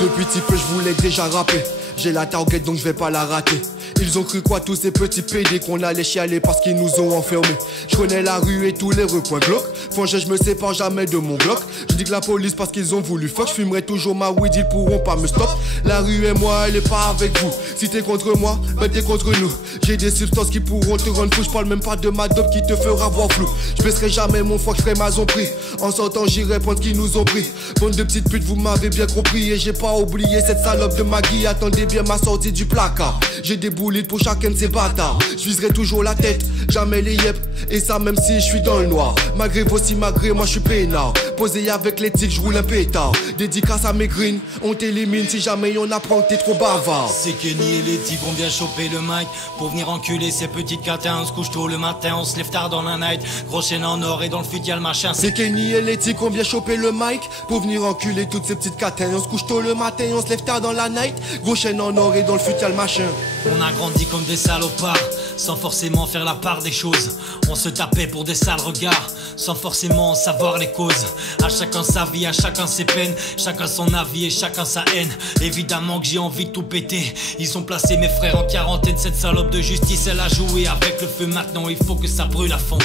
Depuis petit peu je voulais déjà rapper. J'ai la target donc je vais pas la rater. Ils ont cru quoi tous ces petits PD qu'on allait chialer parce qu'ils nous ont enfermés. Je connais la rue et tous les recoins glauques. Franchement je me sépare jamais de mon bloc. Je dis que la police parce qu'ils ont voulu fuck. Je fumerai toujours ma weed, ils pourront pas me stop. La rue et moi elle est pas avec vous. Si t'es contre moi, ben t'es contre nous. J'ai des substances qui pourront te rendre fou. Je parle même pas de ma dope qui te fera voir flou. Je baisserai jamais mon froid, je ferai ma prix. En sortant j'irai prendre ce qu'ils nous ont pris. Bande de petites putes vous m'avez bien compris. Et j'ai pas oublié cette salope de Maggie. Attendez bien ma sortie du placard. J'ai des boulites pour chacun de ces bâtards. Je viserai toujours la tête, jamais les yep. Et ça même si je suis dans le noir. Malgré vos si malgré moi je suis peinard. Posé avec l'éthique, je roule un pétard. Dédicace à mes greens, on t'élimine si jamais on apprend que t'es trop bavard. C'est Kenny et les tigres, on vient choper le mic pour venir enculer ces petites catins. On se couche tôt le matin, on se lève tard dans la night. Gros chaîne en or et dans le fut y'a le machin. C'est Kenny et les tigres, on vient choper le mic pour venir enculer toutes ces petites catins. On se couche tôt le matin, on se lève tard dans la night. Gros chaîne en or et dans le fut y'a le machin. On a grandi comme des salopards, sans forcément faire la part des choses. On se tapait pour des sales regards, sans forcément en savoir les causes. À chacun sa vie, à chacun ses peines, chacun son avis et chacun sa haine. Évidemment que j'ai envie de tout péter. Ils ont placé mes frères en quarantaine. Cette salope de justice, elle a joué avec le feu. Maintenant il faut que ça brûle à fond.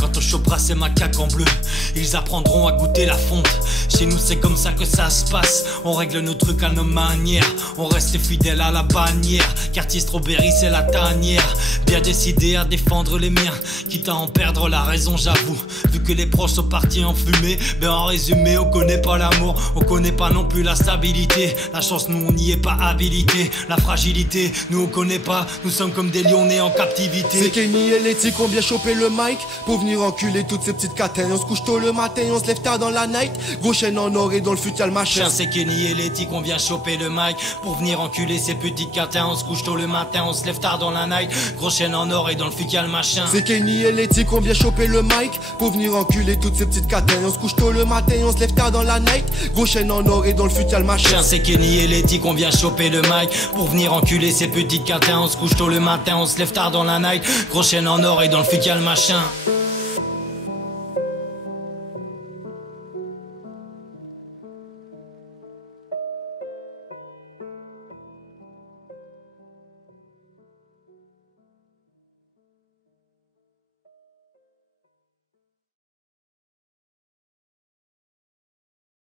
Quand on chopera ces macaques en bleu, ils apprendront à goûter la fonte. Chez nous c'est comme ça que ça se passe. On règle nos trucs à nos manières. On reste fidèle à la bannière. Quartier Strawberry c'est la tanière. Bien décidé à défendre les miens, quitte à en perdre la raison j'avoue. Vu que les proches sont partis en fumée, ben en résumé on connaît pas l'amour, on connaît pas non plus la stabilité. La chance nous on n'y est pas habilité. La fragilité nous on connaît pas, nous sommes comme des lions nés en captivité. C'est Kenny et les tigres, on vient choper le mic pour venir enculer toutes ces petites catins. On se couche tôt le matin, on se lève tard dans la night. Gros chaîne en or et dans le fut y'a le machin. C'est Kenny et les tigres, on vient choper le mic pour venir enculer ces petites catins. On se couche tôt le matin, on se lève tard dans la night. Gros chaîne en or et dans le fut y'a le machin. C'est Kenny et les tigres, on vient choper le mic pour venir enculer toutes ces petites catins. On se couche tôt le matin, on se lève tard dans la night. Gros chaîne en or et dans le fut y'a le machin. C'est Kenny et les tigres, on vient choper le mic pour venir enculer ces petites catins. On se couche tôt le matin, on se lève tard dans la night. Gros chaîne en or et dans le fut y'a le machin.